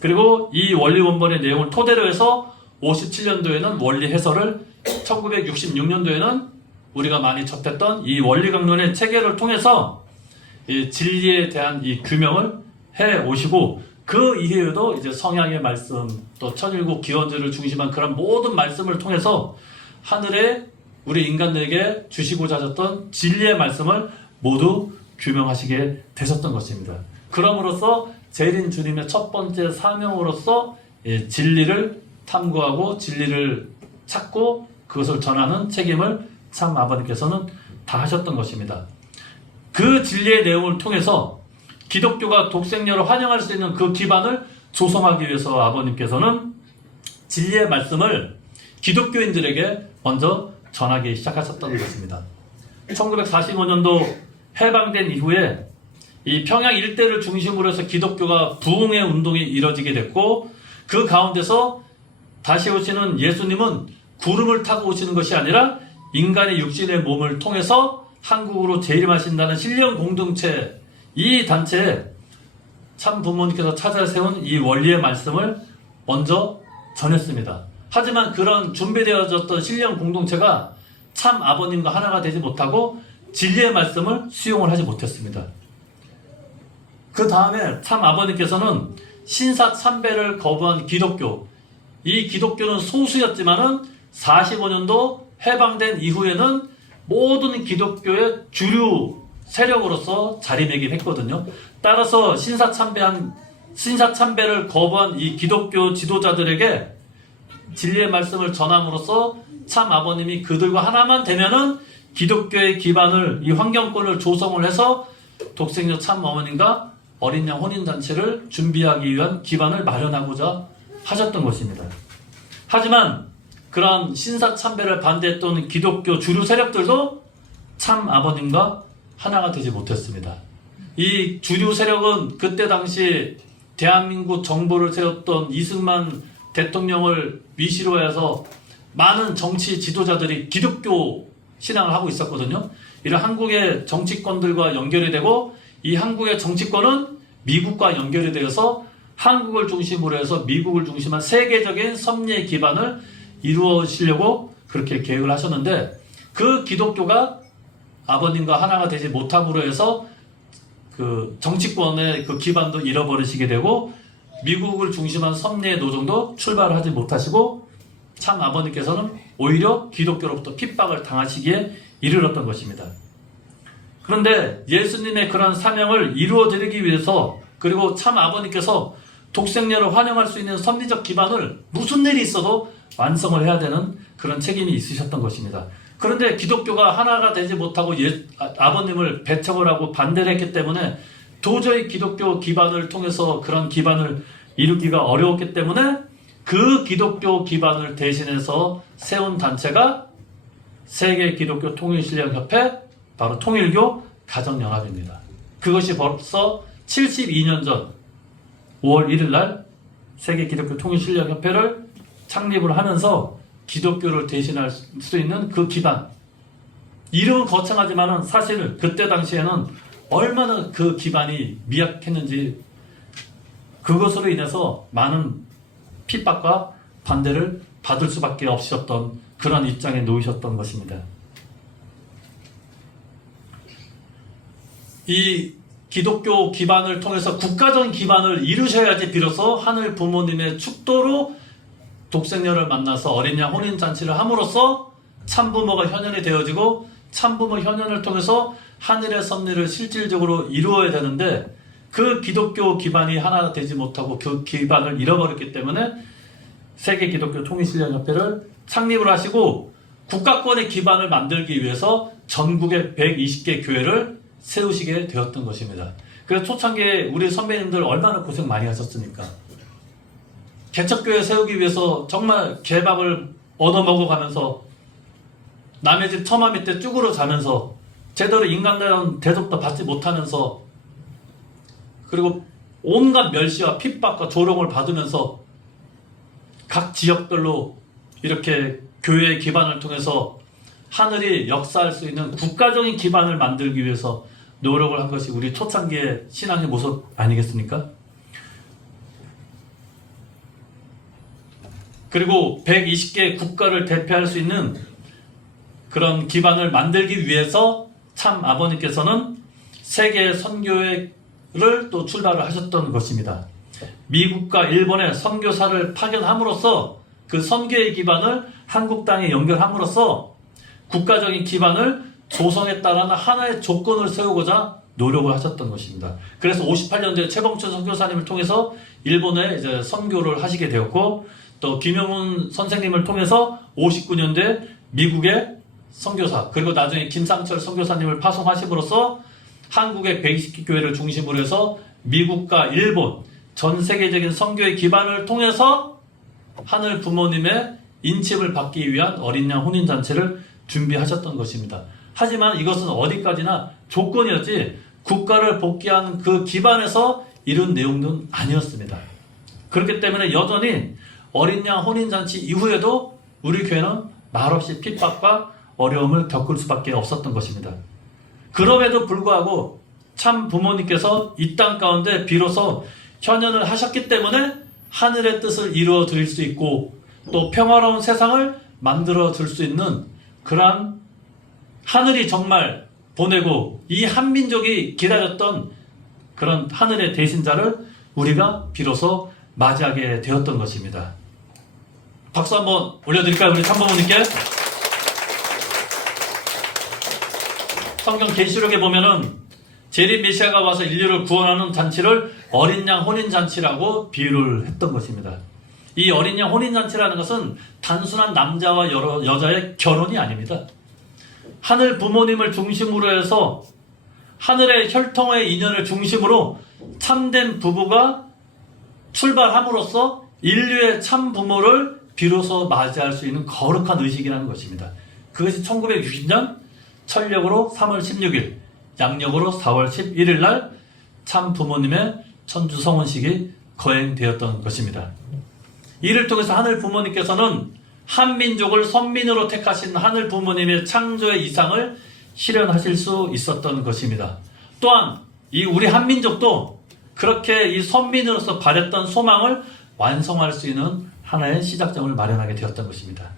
그리고 이 원리 원본의 내용을 토대로 해서 57년도에는 원리 해설을, 1966년도에는 우리가 많이 접했던 이 원리 강론의 체계를 통해서 이 진리에 대한 이 규명을 해 오시고, 그 이후에도 이제 성향의 말씀, 또 천일국 기원주를 중심한 그런 모든 말씀을 통해서 하늘에 우리 인간들에게 주시고자 하셨던 진리의 말씀을 모두 규명하시게 되셨던 것입니다. 그럼으로써 재림 주님의 첫 번째 사명으로서 진리를 탐구하고 진리를 찾고 그것을 전하는 책임을 참 아버님께서는 다 하셨던 것입니다. 그 진리의 내용을 통해서 기독교가 독생녀를 환영할 수 있는 그 기반을 조성하기 위해서 아버님께서는 진리의 말씀을 기독교인들에게 먼저 전하기 시작하셨던 것입니다. 1945년도 해방된 이후에 이 평양 일대를 중심으로 해서 기독교가 부흥의 운동이 이뤄지게 됐고, 그 가운데서 다시 오시는 예수님은 구름을 타고 오시는 것이 아니라 인간의 육신의 몸을 통해서 한국으로 재림하신다는 신령 공동체, 이 단체에 참 부모님께서 찾아 세운 이 원리의 말씀을 먼저 전했습니다. 하지만 그런 준비되어졌던 신령 공동체가 참 아버님과 하나가 되지 못하고 진리의 말씀을 수용을 하지 못했습니다. 그 다음에 참 아버님께서는 신사참배를 거부한 기독교, 이 기독교는 소수였지만은 45년도 해방된 이후에는 모든 기독교의 주류 세력으로서 자리매김했거든요. 따라서 신사참배를 거부한 이 기독교 지도자들에게 진리의 말씀을 전함으로써 참 아버님이 그들과 하나만 되면은 기독교의 기반을, 이 환경권을 조성을 해서 독생녀 참 어머님과 어린 양 혼인잔치를 준비하기 위한 기반을 마련하고자 하셨던 것입니다. 하지만 그러한 신사참배를 반대했던 기독교 주류 세력들도 참 아버님과 하나가 되지 못했습니다. 이 주류 세력은 그때 당시 대한민국 정부를 세웠던 이승만 대통령을 위시로 해서 많은 정치 지도자들이 기독교 신앙을 하고 있었거든요. 이런 한국의 정치권들과 연결이 되고, 이 한국의 정치권은 미국과 연결이 되어서 한국을 중심으로 해서 미국을 중심한 세계적인 섭리의 기반을 이루시려고 그렇게 계획을 하셨는데, 그 기독교가 아버님과 하나가 되지 못함으로 해서 그 정치권의 그 기반도 잃어버리시게 되고, 미국을 중심한 섭리의 노정도 출발을 하지 못하시고, 참 아버님께서는 오히려 기독교로부터 핍박을 당하시기에 이르렀던 것입니다. 그런데 예수님의 그런 사명을 이루어드리기 위해서, 그리고 참 아버님께서 독생녀를 환영할 수 있는 섭리적 기반을 무슨 일이 있어도 완성을 해야 되는 그런 책임이 있으셨던 것입니다. 그런데 기독교가 하나가 되지 못하고 아버님을 배척을 하고 반대를 했기 때문에 도저히 기독교 기반을 통해서 그런 기반을 이루기가 어려웠기 때문에 그 기독교 기반을 대신해서 세운 단체가 세계 기독교 통일신령협회, 바로 통일교 가정연합입니다. 그것이 벌써 72년 전 5월 1일 날 세계 기독교 통일신령협회를 창립을 하면서 기독교를 대신할 수 있는 그 기반, 이름은 거창하지만 사실 그때 당시에는 얼마나 그 기반이 미약했는지, 그것으로 인해서 많은 핍박과 반대를 받을 수밖에 없으셨던 그런 입장에 놓이셨던 것입니다. 이 기독교 기반을 통해서 국가적인 기반을 이루셔야지 비로소 하늘 부모님의 축도로 독생녀를 만나서 어린 양 혼인잔치를 함으로써 참부모가 현현이 되어지고, 참부모 현현을 통해서 하늘의 섭리를 실질적으로 이루어야 되는데, 그 기독교 기반이 하나 되지 못하고 그 기반을 잃어버렸기 때문에 세계 기독교 통일신령협회를 창립을 하시고, 국가권의 기반을 만들기 위해서 전국의 120개 교회를 세우시게 되었던 것입니다. 그래서 초창기에 우리 선배님들 얼마나 고생 많이 하셨습니까? 개척교회 세우기 위해서 정말 개밥을 얻어먹어가면서 남의 집 처마 밑에 쭈그러 자면서 제대로 인간다운 대접도 받지 못하면서, 그리고 온갖 멸시와 핍박과 조롱을 받으면서 각 지역별로 이렇게 교회의 기반을 통해서 하늘이 역사할 수 있는 국가적인 기반을 만들기 위해서 노력을 한 것이 우리 초창기의 신앙의 모습 아니겠습니까? 그리고 120개 국가를 대표할 수 있는 그런 기반을 만들기 위해서 참 아버님께서는 세계 선교회를 또 출발을 하셨던 것입니다. 미국과 일본의 선교사를 파견함으로써 그 선교의 기반을 한국 땅에 연결함으로써 국가적인 기반을 조성했다라는 하나의 조건을 세우고자 노력을 하셨던 것입니다. 그래서 58년도에 최봉춘 선교사님을 통해서 일본에 이제 선교를 하시게 되었고, 또 김영훈 선생님을 통해서 59년도에 미국의 선교사, 그리고 나중에 김상철 선교사님을 파송하심으로써 한국의 120개 교회를 중심으로 해서 미국과 일본 전 세계적인 선교의 기반을 통해서 하늘 부모님의 인침을 받기 위한 어린 양 혼인잔치를 준비하셨던 것입니다. 하지만 이것은 어디까지나 조건이었지 국가를 복귀하는 그 기반에서 이룬 내용은 아니었습니다. 그렇기 때문에 여전히 어린 양 혼인잔치 이후에도 우리 교회는 말없이 핍박과 어려움을 겪을 수밖에 없었던 것입니다. 그럼에도 불구하고 참 부모님께서 이 땅 가운데 비로소 현현을 하셨기 때문에 하늘의 뜻을 이루어 드릴 수 있고, 또 평화로운 세상을 만들어 줄 수 있는 그러한 하늘이 정말 보내고 이 한민족이 기다렸던 그런 하늘의 대신자를 우리가 비로소 맞이하게 되었던 것입니다. 박수 한번 올려드릴까요? 우리 참부모님께. 성경 계시록에 보면은 재림 메시아가 와서 인류를 구원하는 잔치를 어린 양 혼인잔치라고 비유를 했던 것입니다. 이 어린 양 혼인잔치라는 것은 단순한 남자와 여자의 결혼이 아닙니다. 하늘 부모님을 중심으로 해서 하늘의 혈통의 인연을 중심으로 참된 부부가 출발함으로써 인류의 참 부모를 비로소 맞이할 수 있는 거룩한 의식이라는 것입니다. 그것이 1960년 철력으로 3월 16일, 양력으로 4월 11일 날 참 부모님의 천주 성혼식이 거행되었던 것입니다. 이를 통해서 하늘 부모님께서는 한민족을 선민으로 택하신 하늘 부모님의 창조의 이상을 실현하실 수 있었던 것입니다. 또한 이 우리 한민족도 그렇게 이 선민으로서 바랬던 소망을 완성할 수 있는 하나의 시작점을 마련하게 되었던 것입니다.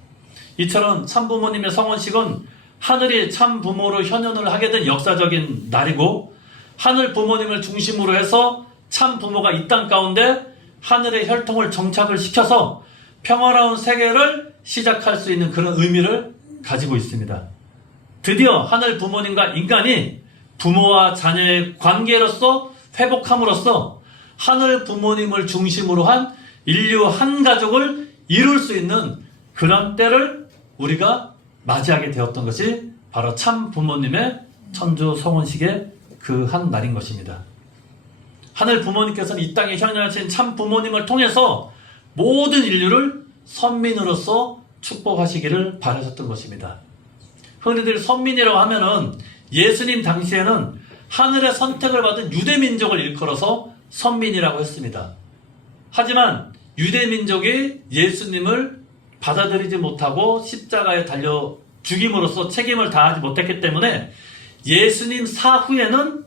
이처럼 참부모님의 성원식은 하늘이 참부모로 현현을 하게 된 역사적인 날이고, 하늘 부모님을 중심으로 해서 참부모가 이 땅 가운데 하늘의 혈통을 정착을 시켜서 평화로운 세계를 시작할 수 있는 그런 의미를 가지고 있습니다. 드디어 하늘 부모님과 인간이 부모와 자녀의 관계로서 회복함으로써 하늘 부모님을 중심으로 한 인류 한 가족을 이룰 수 있는 그런 때를 우리가 맞이하게 되었던 것이 바로 참 부모님의 천주 성원식의 그 한 날인 것입니다. 하늘 부모님께서는 이 땅에 현현하신 참 부모님을 통해서 모든 인류를 선민으로서 축복하시기를 바라셨던 것입니다. 흔히들 선민이라고 하면은 예수님 당시에는 하늘의 선택을 받은 유대민족을 일컬어서 선민이라고 했습니다. 하지만 유대민족이 예수님을 받아들이지 못하고 십자가에 달려 죽임으로써 책임을 다하지 못했기 때문에 예수님 사후에는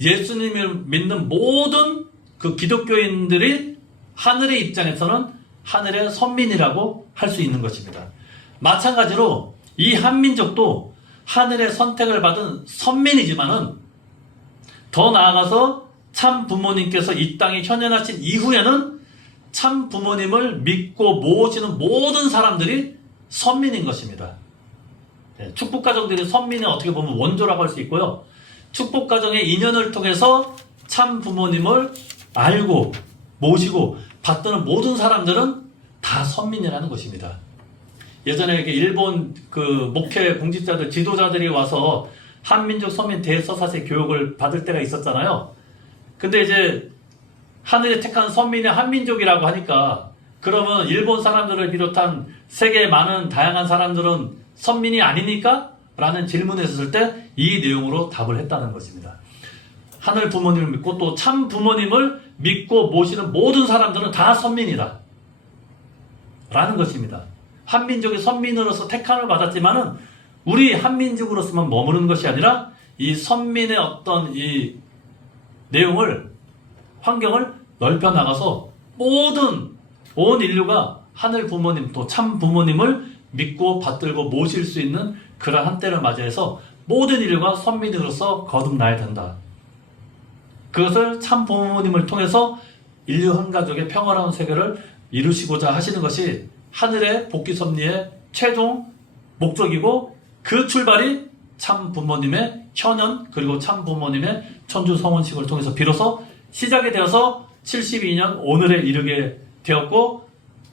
예수님을 믿는 모든 그 기독교인들이 하늘의 입장에서는 하늘의 선민이라고 할 수 있는 것입니다. 마찬가지로 이 한민족도 하늘의 선택을 받은 선민이지만은 더 나아가서 참 부모님께서 이 땅에 현현하신 이후에는 참 부모님을 믿고 모시는 모든 사람들이 선민인 것입니다. 축복가정들이 선민의 어떻게 보면 원조라고 할 수 있고요. 축복가정의 인연을 통해서 참 부모님을 알고 모시고 받드는 모든 사람들은 다 선민이라는 것입니다. 예전에 일본 그 목회 공직자들, 지도자들이 와서 한민족 선민 대서사시 교육을 받을 때가 있었잖아요. 근데 이제 하늘이 택한 선민의 한민족이라고 하니까 그러면 일본 사람들을 비롯한 세계의 많은 다양한 사람들은 선민이 아니니까? 라는 질문을 했을 때 이 내용으로 답을 했다는 것입니다. 하늘 부모님을 믿고 또 참 부모님을 믿고 모시는 모든 사람들은 다 선민이다 라는 것입니다. 한민족이 선민으로서 택함을 받았지만은 우리 한민족으로서만 머무르는 것이 아니라 이 선민의 어떤 이 내용을, 환경을 넓혀 나가서 모든 온 인류가 하늘 부모님 또 참 부모님을 믿고 받들고 모실 수 있는 그러한 한때를 맞이해서 모든 인류가 선민으로서 거듭나야 된다. 그것을 참 부모님을 통해서 인류 한 가족의 평화로운 세계를 이루시고자 하시는 것이 하늘의 복귀 섭리의 최종 목적이고, 그 출발이 참 부모님의 현현 그리고 참 부모님의 천주 성원식을 통해서 비로소 시작이 되어서 72년 오늘에 이르게 되었고,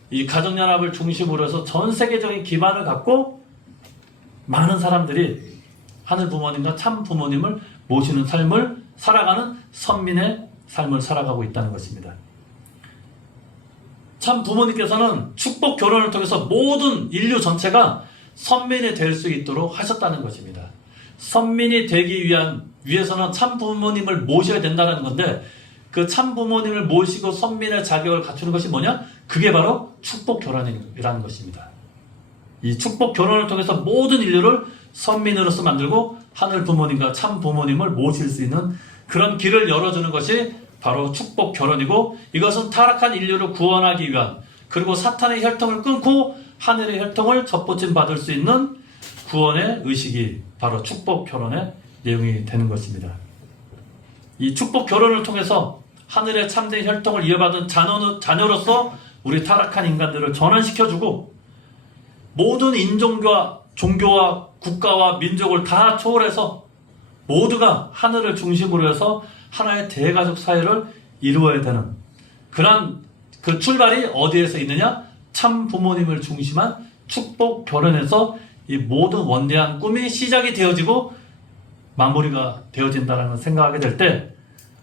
이 가정연합을 중심으로 해서 전 세계적인 기반을 갖고 많은 사람들이 하늘 부모님과 참 부모님을 모시는 삶을 살아가는 선민의 삶을 살아가고 있다는 것입니다. 참 부모님께서는 축복 결혼을 통해서 모든 인류 전체가 선민이 될 수 있도록 하셨다는 것입니다. 선민이 되기 위해서는 참 부모님을 모셔야 된다는 건데, 그 참 부모님을 모시고 선민의 자격을 갖추는 것이 뭐냐? 그게 바로 축복 결혼이라는 것입니다. 이 축복 결혼을 통해서 모든 인류를 선민으로서 만들고 하늘 부모님과 참 부모님을 모실 수 있는 그런 길을 열어주는 것이 바로 축복 결혼이고, 이것은 타락한 인류를 구원하기 위한, 그리고 사탄의 혈통을 끊고 하늘의 혈통을 접붙임 받을 수 있는 구원의 의식이 바로 축복 결혼의 내용이 되는 것입니다. 이 축복 결혼을 통해서 하늘의 참된 혈통을 이어받은 자녀로서 우리 타락한 인간들을 전환시켜주고, 모든 인종과 종교와 국가와 민족을 다 초월해서 모두가 하늘을 중심으로 해서 하나의 대가족 사회를 이루어야 되는 그런 그 출발이 어디에서 있느냐? 참 부모님을 중심한 축복 결혼에서 이 모든 원대한 꿈이 시작이 되어지고 마무리가 되어진다는 생각하게 될 때,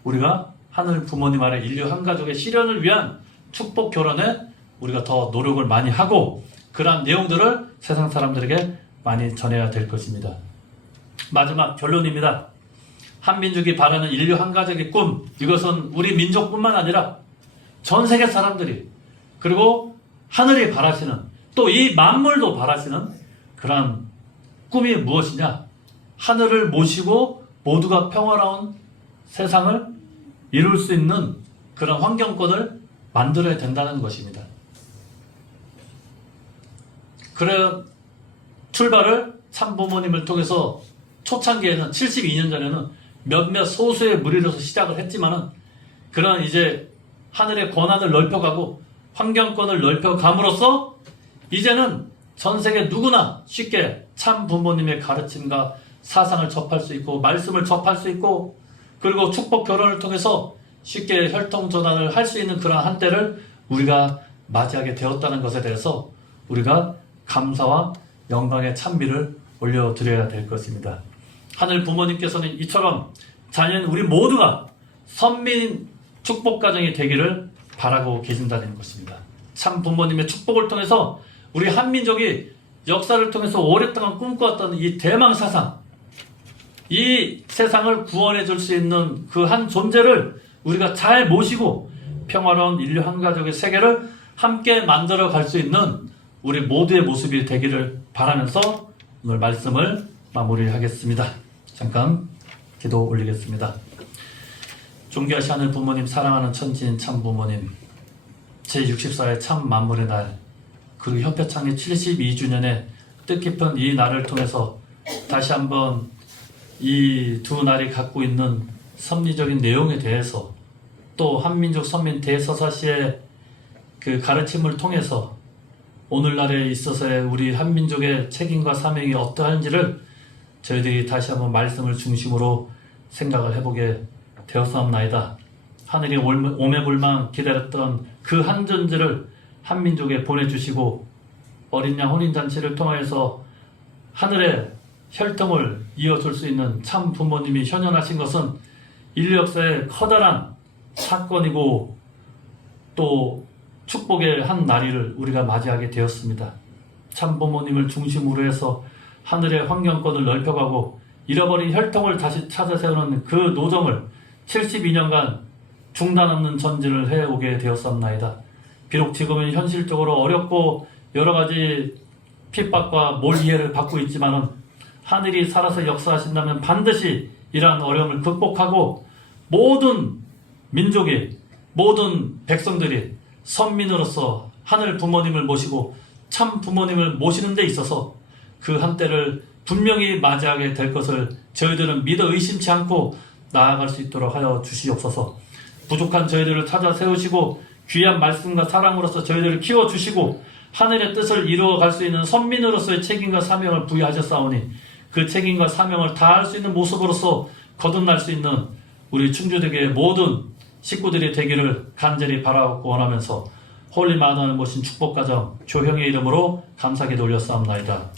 우리가 하늘 부모님 아래 인류 한 가족의 실현을 위한 축복 결혼에 우리가 더 노력을 많이 하고 그러한 내용들을 세상 사람들에게 많이 전해야 될 것입니다. 마지막 결론입니다. 한민족이 바라는 인류 한 가족의 꿈, 이것은 우리 민족뿐만 아니라 전 세계 사람들이, 그리고 하늘이 바라시는, 또 이 만물도 바라시는 그러한 꿈이 무엇이냐? 하늘을 모시고 모두가 평화로운 세상을 이룰 수 있는 그런 환경권을 만들어야 된다는 것입니다. 그런 출발을 참부모님을 통해서 초창기에는 72년 전에는 몇몇 소수의 무리로서 시작을 했지만은 그런 이제 하늘의 권한을 넓혀가고 환경권을 넓혀감으로써 이제는 전 세계 누구나 쉽게 참 부모님의 가르침과 사상을 접할 수 있고 말씀을 접할 수 있고 그리고 축복 결혼을 통해서 쉽게 혈통 전환을 할 수 있는 그런 한때를 우리가 맞이하게 되었다는 것에 대해서 우리가 감사와 영광의 찬미를 올려드려야 될 것입니다. 하늘 부모님께서는 이처럼 자녀인 우리 모두가 선민 축복 가정이 되기를 바라고 계신다는 것입니다. 참 부모님의 축복을 통해서 우리 한민족이 역사를 통해서 오랫동안 꿈꿔왔던 이 대망 사상, 이 세상을 구원해 줄 수 있는 그 한 존재를 우리가 잘 모시고 평화로운 인류 한 가족의 세계를 함께 만들어 갈 수 있는 우리 모두의 모습이 되기를 바라면서 오늘 말씀을 마무리하겠습니다. 잠깐 기도 올리겠습니다. 존귀하신 하늘 부모님, 사랑하는 천지인 참 부모님, 제64회 참 만물의 날, 그리고 협회창립 72주년의 뜻깊은 이 날을 통해서 다시 한번 이 두 날이 갖고 있는 섭리적인 내용에 대해서 또 한민족 선민 대서사시의 그 가르침을 통해서 오늘날에 있어서의 우리 한민족의 책임과 사명이 어떠한지를 저희들이 다시 한번 말씀을 중심으로 생각을 해보게 되었사옵나이다. 하늘이 오매불망 기다렸던 그 한 존재를 한민족에 보내주시고 어린 양 혼인잔치를 통하여서 하늘의 혈통을 이어줄 수 있는 참 부모님이 현현하신 것은 인류 역사의 커다란 사건이고 또 축복의 한 날이를 우리가 맞이하게 되었습니다. 참 부모님을 중심으로 해서 하늘의 환경권을 넓혀가고 잃어버린 혈통을 다시 찾아 세우는 그 노정을 72년간 중단 없는 전진을 해오게 되었습니다. 비록 지금은 현실적으로 어렵고 여러가지 핍박과 몰이해를 받고 있지만은 하늘이 살아서 역사하신다면 반드시 이러한 어려움을 극복하고 모든 민족이 모든 백성들이 선민으로서 하늘 부모님을 모시고 참 부모님을 모시는 데 있어서 그 한때를 분명히 맞이하게 될 것을 저희들은 믿어 의심치 않고 나아갈 수 있도록 하여 주시옵소서. 부족한 저희들을 찾아 세우시고 귀한 말씀과 사랑으로서 저희들을 키워주시고 하늘의 뜻을 이루어갈 수 있는 선민으로서의 책임과 사명을 부여하셨사오니 그 책임과 사명을 다할 수 있는 모습으로서 거듭날 수 있는 우리 충주대교의 모든 식구들이 되기를 간절히 바라고 원하면서 홀리 마더를 모신 축복가정 조형의 이름으로 감사기도 올렸사옵나이다.